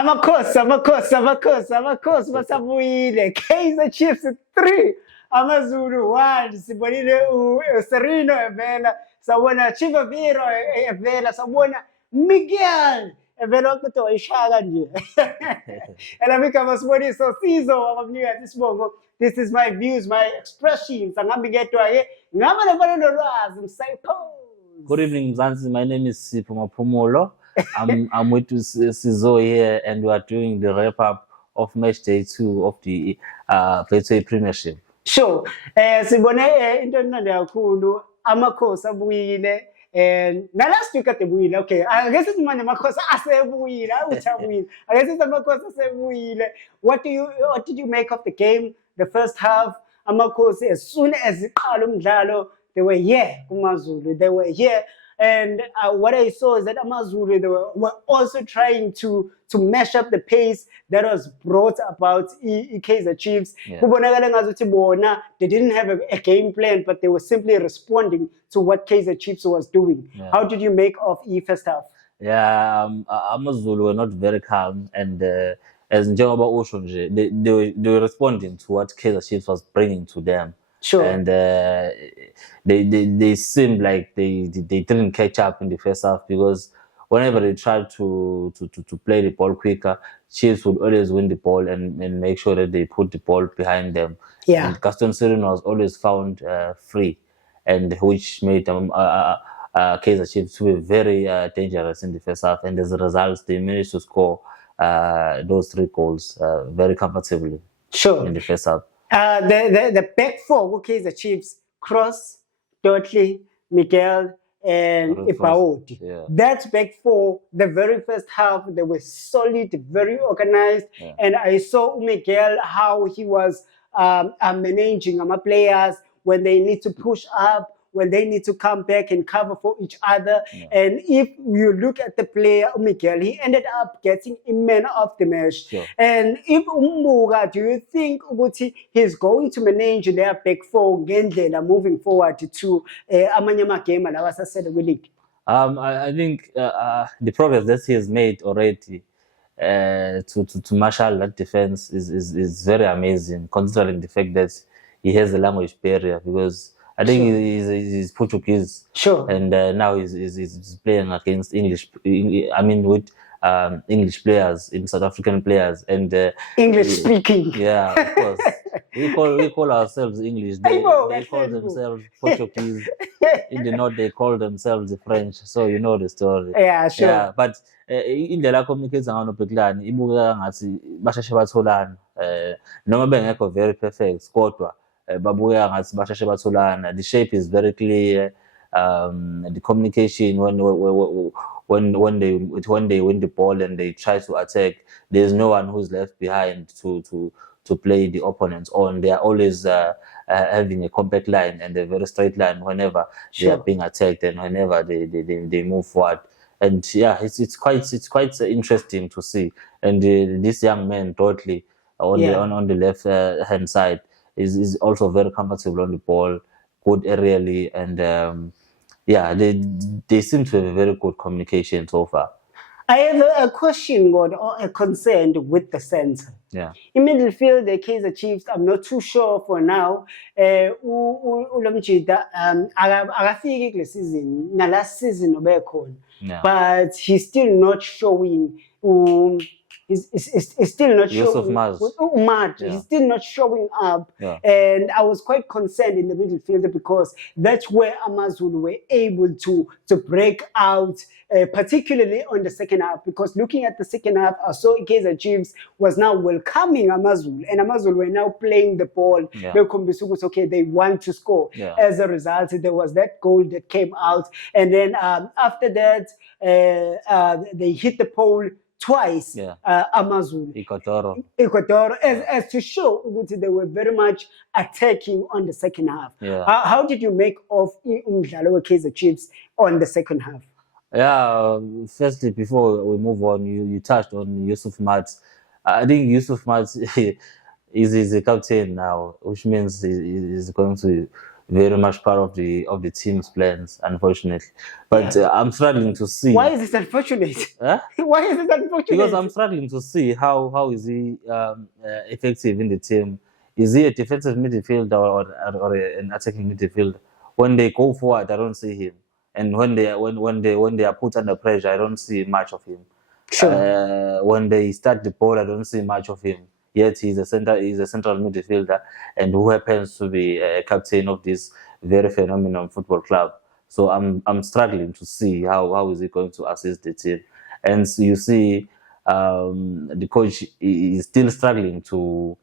Amakhosi basabuyile. Kaizer Chiefs 3, AmaZulu 1. Sibonile Sereno evela, sawubona Chivaviro evela, sawubona Miguel evela ukuthi wayishaka nje. Elamika Siboniso Sizo wakamnika isibongo. This is my views, my expressions. Angabi ngedwa ke ngaba nolwazi msayipho. Good evening, Mzansi. My name is Sipho Maphumulo. I'm with Sizo here, and we are doing the wrap up of match day 2 of the Betway Premiership. Sure. Sibone into emnandi kakhulu, amakhosi abuyile. And na last week atebuyile. Okay, I guess it's manje amakhosi asebuyile, awuthabuyile. I guess it's amakhosi asebuyile. What did you make of the game? The first half, amakhosi as soon as iqala umdlalo, they were here kumaZulu. They were here. And what I saw is that AmaZulu, they were also trying to mash up the pace that was brought about Kaizer Chiefs. Yeah. They didn't have a game plan, but they were simply responding to what Kaizer Chiefs was doing. Yeah. How did you make of first half? Yeah, AmaZulu were not very calm, and as njengoba usho nje, they were responding to what Kaizer Chiefs was bringing to them. Sure. And they seemed like they didn't catch up in the first half, because whenever they tried to play the ball quicker, Chiefs would always win the ball and make sure that they put the ball behind them. Yeah. And Gaston Sireno was always found free, and which made Kaizer Chiefs to be very dangerous in the first half. And as a result, they managed to score those 3 goals very comfortably. Sure. In the first half. The back four, Kaizer Chiefs, Cross, Dudley, Miguel, and Ipaodi. Yeah. That back four, the very first half, they were solid, very organized. Yeah. And I saw Miguel, how he was managing my players when they need to push up, when they need to come back and cover for each other. Yeah. And if you look at the player, Miguel, he ended up getting a man of the match. Sure. And if Umbuga, do you think he's going to manage their back four moving forward to Amanyama game and I said league? I think the progress that he has made already to marshal that defense is very amazing, considering the fact that he has a language barrier, because I think Sure. he's Portuguese. Sure. And now he's playing against English. I mean, with English players, in South African players, and English speaking. Yeah, of course. we call ourselves English. They call themselves Portuguese. In the north, they call themselves the French. So you know the story. Yeah, sure. Yeah, but indlela communicates ngano Bhekilani ibukeka ngathi basheshe batholana. Noma bengekho very perfect, kodwa babukeka ngathi basheshe batholana. The shape is very clear. The communication when they win the ball and they try to attack, there's no one who's left behind to play the opponents on. They are always having a compact line and a very straight line whenever Sure. they are being attacked and whenever they move forward. And yeah, it's quite interesting to see. And this young man, Dudley, on the left hand side, is also very comfortable on the ball, good aerially, and yeah, they seem to have a very good communication so far. I have a question or a concern with the center. Yeah. In midfield, the Kaizer Chiefs, I'm not too sure for now. Ulomjida akafiki kule season, na last season obekhona. Yeah. But he's still not showing He's still not Yusuf showing. Maz. He's still not showing up. Yeah. And I was quite concerned in the midfield, because that's where AmaZulu were able to break out, particularly on the second half. Because looking at the second half, I saw Kaizer Chiefs was now welcoming AmaZulu, and AmaZulu were now playing the ball. Yeah. Okay, they want to score. Yeah. As a result, there was that goal that came out, and then after that, they hit the pole twice. Yeah. AmaZulu. Ecuador. As to show that they were very much attacking on the second half. Yeah. How did you make of umdlalo Kaizer Chiefs on the second half? Yeah, firstly, before we move on, you touched on Yusuf Maz. I think Yusuf Maz is a captain now, which means he's going to very much part of the team's plans, unfortunately. But I'm struggling to see. Why is this unfortunate? Huh? Why is it unfortunate? Because I'm struggling to see how is he effective in the team. Is he a defensive midfielder or an attacking midfielder? When they go forward, I don't see him, and when they are put under pressure, I don't see much of him. Sure. When they start the ball, I don't see much of him. Yet he's a central midfielder, and who happens to be a captain of this very phenomenal football club. So I'm struggling to see how is he going to assist the team. And so you see, the coach is still struggling to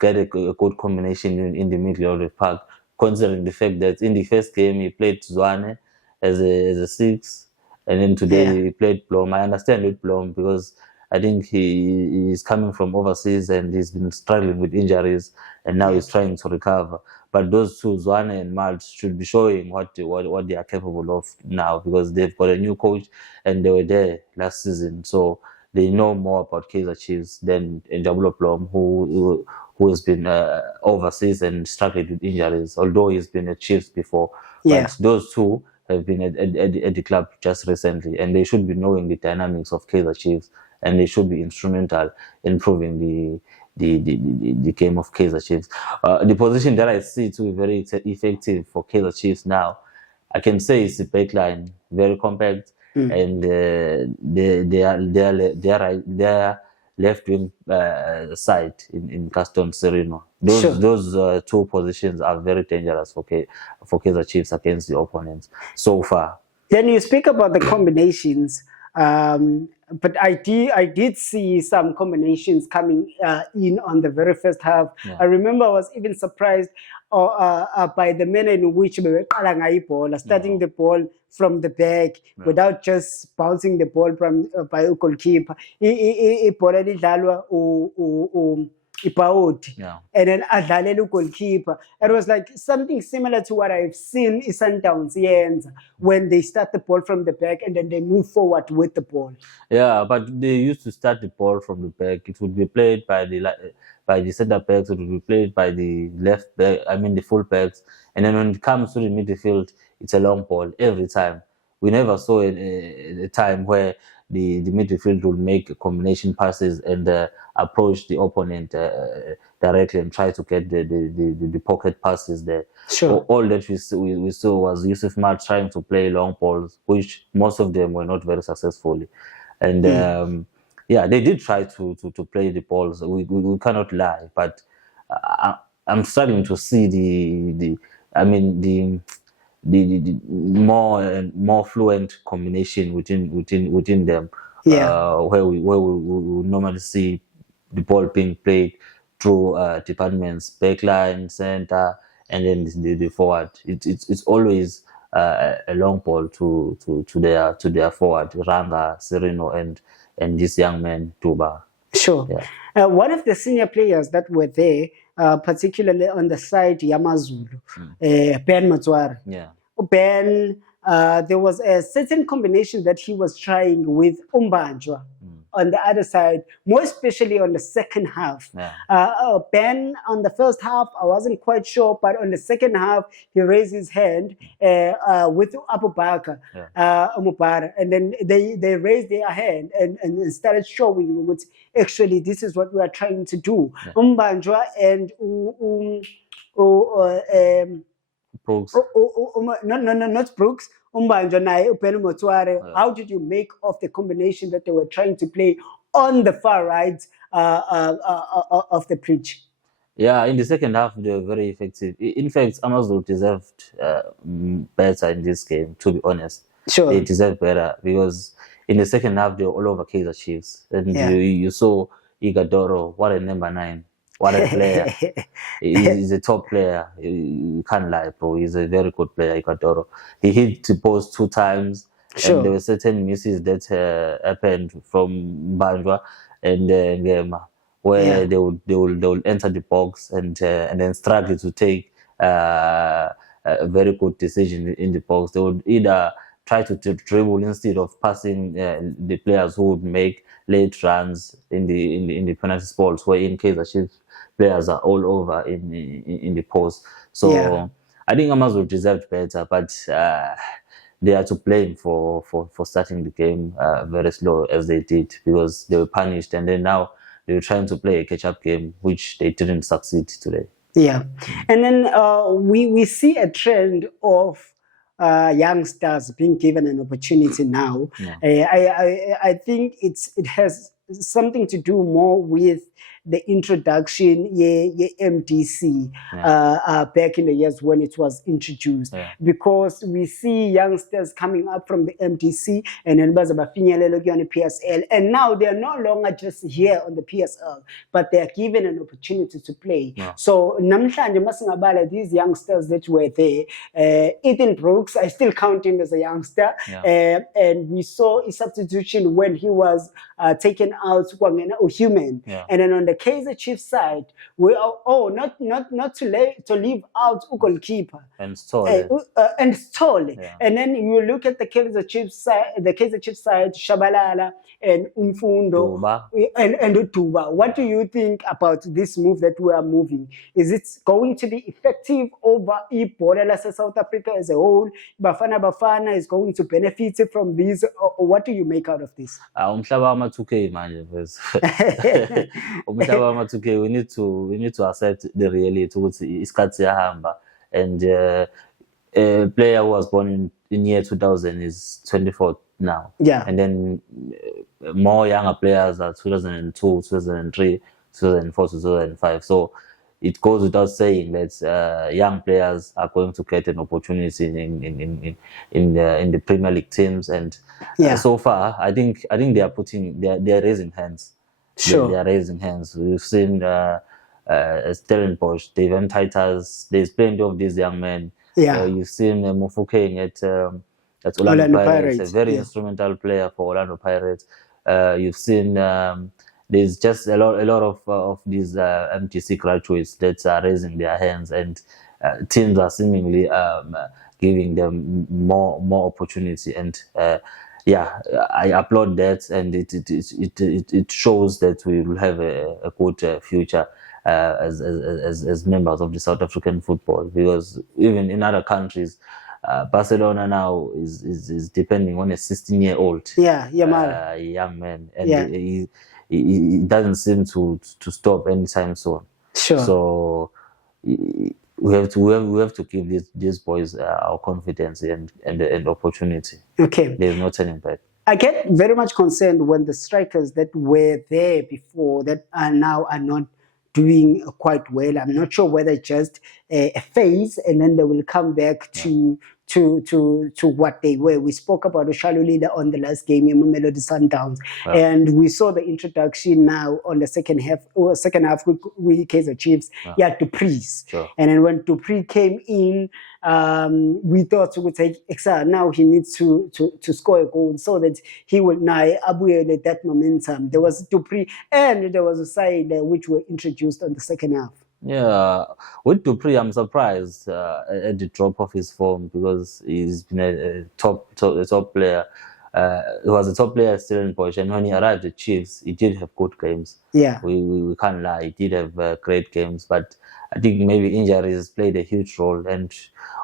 get a good combination in the middle of the park, considering the fact that in the first game he played Zwane as a six, and then today he played Blom. I understand with Blom because I think he is coming from overseas and he's been struggling with injuries, and now he's trying to recover. But those two, Zwane and Malt, should be showing what they are capable of now, because they've got a new coach and they were there last season, so they know more about Kaizer Chiefs than Njabulo Blom, who has been overseas and struggled with injuries, although he's been at Chiefs before. But those two have been at the club just recently, and they should be knowing the dynamics of Kaizer Chiefs, and they should be instrumental in improving the game of Kaizer Chiefs. The position that I see to be very effective for Kaizer Chiefs now, I can say, is the backline, very compact, and their left wing side in Gaston Sereno. Those two positions are very dangerous for Kaizer Chiefs against the opponents so far. Then you speak about the combinations. But I did see some combinations coming in on the very first half. I remember I was even surprised by the manner in which we were starting the ball from the back without just bouncing the ball from by a goalkeeper. And then adlalele goalkeeper. It was like something similar to what I've seen in Sundowns when they start the ball from the back and then they move forward with the ball. Yeah, but they used to start the ball from the back. It would be played by the center backs. It would be played by the left back. I mean the full backs. And then when it comes to the midfield, it's a long ball every time. We never saw a time where the midfield will make combination passes and approach the opponent directly and try to get the pocket passes there. Sure. All that we saw was Yusuf Mat trying to play long balls, which most of them were not very successfully. And they did try to play the balls. We cannot lie, but I'm starting to see the more fluent combination within them. Where we normally see the ball being played through departments, backline, center, and then the forward. It's always a long ball to their forward, Ranga, Sereno, and this young man Tuba. Sure. One of the senior players that were there, particularly on the side, Yamazulu, Ben Motswari. Yeah. Ben, there was a certain combination that he was trying with Umbanjwa on the other side, more especially on the second half. Ben, on the first half, I wasn't quite sure, but on the second half, he raised his hand with Abu Bakr, Umubara, and then they raised their hand and started showing what actually this is what we are trying to do. Umbanjwa and Brooks. Not Brooks. Umbanjwa naye Ben Motswari. How did you make of the combination that they were trying to play on the far right of the pitch? Yeah, in the second half, they were very effective. In fact, Amazulu deserved better in this game, to be honest. Sure. They deserved better because in the second half, they were all over Kaizer Chiefs. And you saw Igadoro, what a number 9. What a player. He's a top player. You can't lie, bro. He's a very good player, Igadoro. He hit the post 2 times. Sure. And there were certain misses that happened from Banjwa and Ngema, where they will enter the box and then struggle to take a very good decision in the box. They would either try to dribble instead of passing the players who would make late runs in the penalty spots, where in Kaizer Chiefs players are all over in the post. So Yeah. I think Amazulu deserved better, but they are to blame for starting the game very slow as they did, because they were punished, and then now they were trying to play a catch-up game, which they didn't succeed today. Yeah, and then we see a trend of youngsters being given an opportunity now. Yeah. I think it has something to do more with the introduction, MDC, back in the years when it was introduced, because we see youngsters coming up from the MDC and then bazabafinyelele kuyona PSL, and now they are no longer just here on the PSL, but they are given an opportunity to play. So namhlanje masingabala these youngsters that were there, Ethan Brooks, I still count him as a youngster, and we saw a substitution when he was taken out, Human, and then on the Kaizer Chiefs side, we are not to leave out goalkeeper and Stoll, and then you look at the Kaizer Chiefs side, Shabalala and Umfundo and Utuba. What do you think about this move that we are moving? Is it going to be effective over Ebola South Africa as a whole? Bafana is going to benefit from this, or what do you make out of this? Umhlaba wama-2K manje first. Umhlaba wama-2K, we need to accept the reality ukuthi isikhathi siyahamba, and a player who was born in year 2000 is 24 now. And then more younger players are 2002, 2003, 2004, 2005. So it goes without saying that young players are going to get an opportunity in the Premier League teams, and so far I think they are raising hands. Sure, they are raising hands. We've seen Stellenbosch, Devon Titus. There's plenty of these young men. You've seen Mofokeng at Orlando Pirates, a very instrumental player for Orlando Pirates. You've seen there's just a lot of these MTC graduates that are raising their hands, and teams are seemingly giving them more opportunity. And I applaud that, and it shows that we will have a good future as members of the South African football, because even in other countries, Barcelona now is depending on a 16-year-old young man, and he doesn't seem to stop anytime soon. Sure. So we have to give these boys our confidence and opportunity. Okay. There's no turning back. I get very much concerned when the strikers that were there before that are now not doing quite well. I'm not sure whether it's just a phase and then they will come back to what they were. We spoke about Oshalulila on the last game, Mamelodi Sundowns, and we saw the introduction now on the second half with Kaizer Chiefs. Du Preez. And then when Du Preez came in, we thought we would take extra. Now he needs to score a goal so that he will now abuele that momentum. There was Du Preez and there was a side which were introduced on the second half. Yeah, with Du Preez, I'm surprised at the drop of his form, because he's been a top player. He was a top player still in Stellenbosch, and when he arrived at Chiefs, he did have good games. We can't lie, he did have great games, but I think maybe injuries played a huge role. And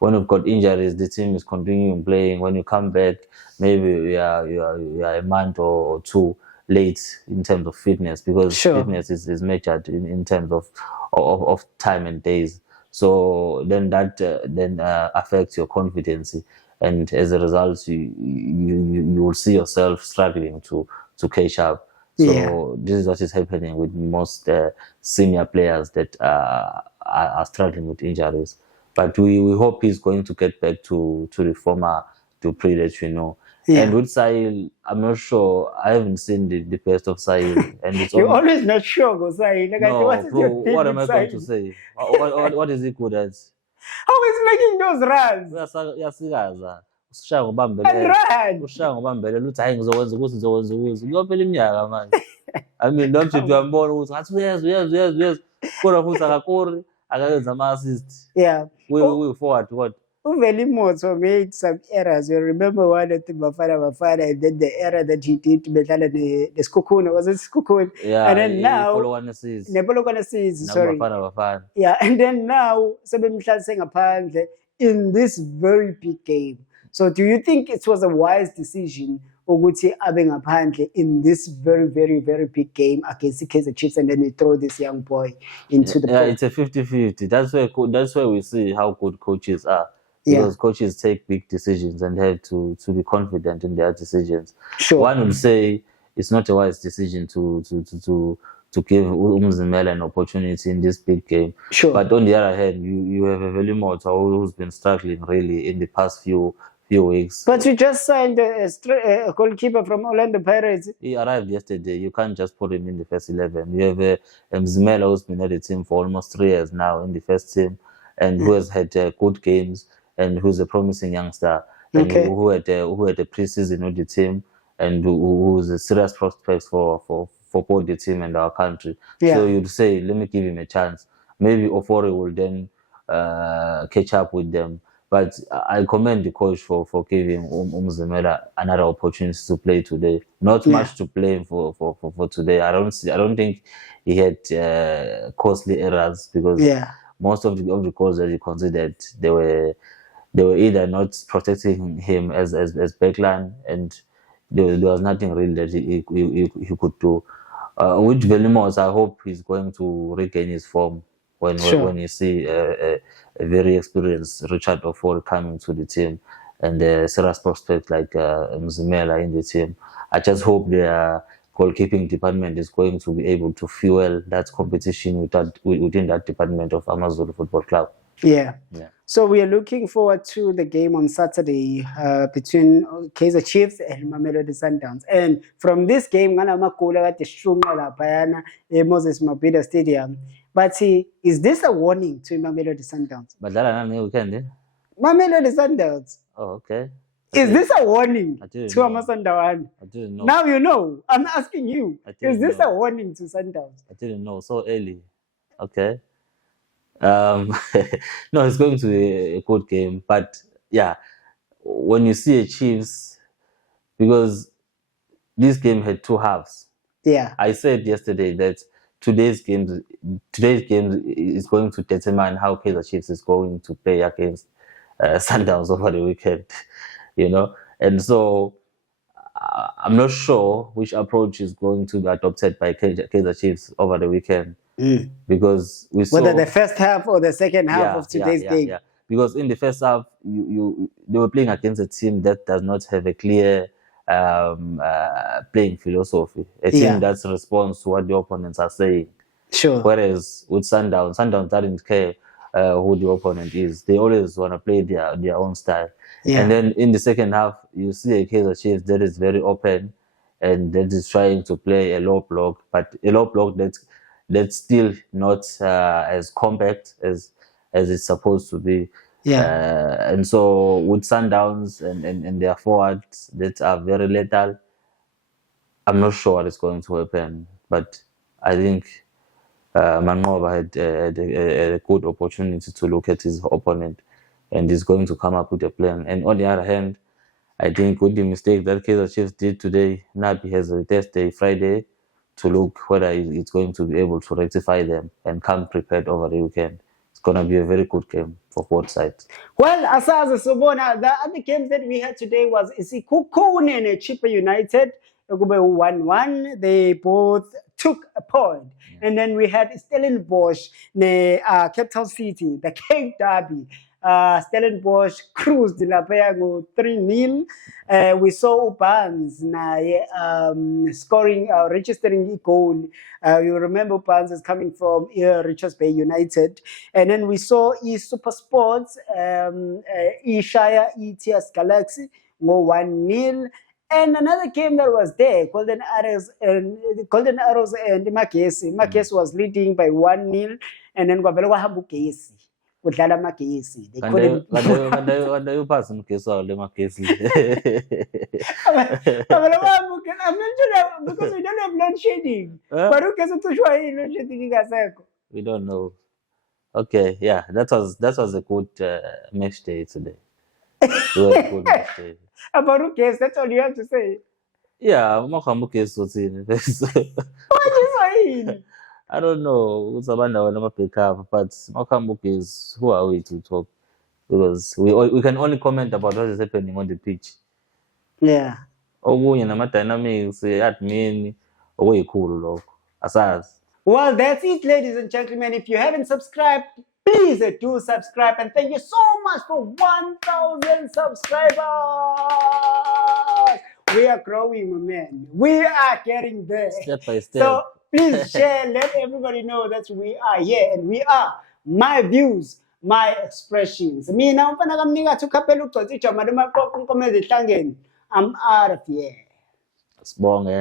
when you've got injuries, the team is continuing playing. When you come back, maybe you are a month or two late in terms of fitness, because fitness is measured in terms of time and days. So then that affects your confidence, and as a result, you will see yourself struggling to catch up. So this is what is happening with most senior players that are struggling with injuries. But we hope he's going to get back to the former Du Preez that we know. And with Sahil, I'm not sure. I haven't seen the best of Sahil. And it's You're always not sure, Sahil. No, bro, what am I going to say? What is he good at? How is making those runs? Uyasikaza. Usishaya ngobambelela uthi hayi ngizokwenza ukuthi kuyophela iminyaka manje. I mean, lo mjidi uyambona ukuthi ngathi uyeza kodwa futhi akakori akayenza ama-assist. We forward what? Uvelimoto made some errors. You remember one of the Bafana, and then the error that he did to Betala the Skukuna, was it Skukuna? Yeah, And then now, Polokwane sees. Nepolokwane sees, sorry. Bafana. Yeah, and then now, Sebemhlanhla ngaphandle in this very big game. So do you think it was a wise decision ukuthi abe ngaphandle in this very, very, very big game against the Kaizer Chiefs, and then they throw this young boy into the Yeah, pool? it's a 50-50. That's where we see how good coaches are. Yeah. Because coaches take big decisions and have to be confident in their decisions. Sure. One would say it's not a wise decision to give Umzimela an opportunity in this big game. Sure. But on the other hand, you have a Velimoto who's been struggling really in the past few weeks. But you just signed a goalkeeper from Orlando Pirates. He arrived yesterday. You can't just put him in the first 11. You have a Mzimela who's been at the team for almost 3 years now in the first team, and who has had good games, and who's a promising youngster, and Okay. who had a preseason with the team, and who's a serious prospect for both the team and our country. Yeah. So you'd say, let me give him a chance. Maybe Ofori will then catch up with them. But I commend the coach for giving Umzimela another opportunity to play today. Not much to blame for today. I don't think he had costly errors, because most of the calls that he considered, they were either not protecting him as backline, and there was nothing really that he could do. With Velimos, I hope he's going to regain his form when you see a very experienced Richard Ofori coming to the team, and a serious prospect like Mzimela in the team. I just hope their goalkeeping department is going to be able to fuel that competition within that department of Amazulu Football Club. Yeah. So we are looking forward to the game on Saturday between Kaizer Chiefs and Mamelodi Sundowns. And from this game, Moses Mabhida Stadium. But is this a warning to Mamelodi Sundowns? But that weekend, Mamelodi Sundowns. Oh, okay. Is this a warning to Sundowns? I didn't know. Now you know. I'm asking you. Is this know. a warning to Sundowns? I didn't know. So early. Okay. No, it's going to be a good game. But yeah, when you see a Chiefs, because this game had 2 halves. Yeah. I said yesterday that today's game is going to determine how Kaizer Chiefs is going to play against Sundowns over the weekend, you know. And so I'm not sure which approach is going to be adopted by Kaizer Chiefs over the weekend, because we saw whether the first half or the second half of today's game. Yeah. Because in the first half, they were playing against a team that does not have a clear playing philosophy, a team that responds to what the opponents are saying. Sure. Whereas with Sundowns doesn't care who the opponent is. They always want to play their own style. Yeah. And then in the second half, you see a Kaizer Chiefs that is very open and that is trying to play a low block, but a low block that's still not as compact as it's supposed to be. Yeah. And so with Sundowns and their forwards that are very lethal, I'm not sure what is going to happen. But I think Manqoba had a good opportunity to look at his opponent, and he's going to come up with a plan. And on the other hand, I think with the mistake that Kaizer Chiefs did today, Nabi has a test day Friday to look whether it's going to be able to rectify them and come prepared over the weekend. It's going to be a very good game for both sides. Well, Asazi Sobona, the other games that we had today was Isikukune and Chippa United. 1-1. They both took a point. Yeah. And then we had Stellenbosch, Cape Town City, the Cape Derby. Stellenbosch cruised lapha 3-0. We saw Ubans scoring, registering a goal. You remember Ubans is coming from Richards Bay United. And then we saw Super Sports, Shire ETS Galaxy, 1-0. And another game that was there, Golden Arrows and Magesi. Magesi was leading by 1-0, and then kwavele hamba ugesi. Kudlala Magesi. They couldn't. You pass Magesi or the Magesi. I'm mentioning because we don't have load shedding. But who gets to show you load shedding? We don't know. Okay, yeah, that was a good match day today. You were cool on stage. About ugesi, that's all you have to say. Yeah, uma kuhamba ugesi uthini? Iswahili. I don't know ukuthi abandawo nama-backup, but uma kuhamba ugesi, who are we to talk? Because we can only comment about what is happening on the pitch. Yeah. Okunye nama-dynamics, admin, okuyikhulu lokho. Asazi. Well, that's it, ladies and gentlemen. If you haven't subscribed, please do subscribe. And thank you so much for 1,000 subscribers. We are growing, my man. We are getting there. Step by step. So please share, let everybody know that we are here and we are my views, my expressions. Mina umfana kamnika thukaphela ugcotha ijoma noma konke ezihlangene. I'm out of here. Sibonge.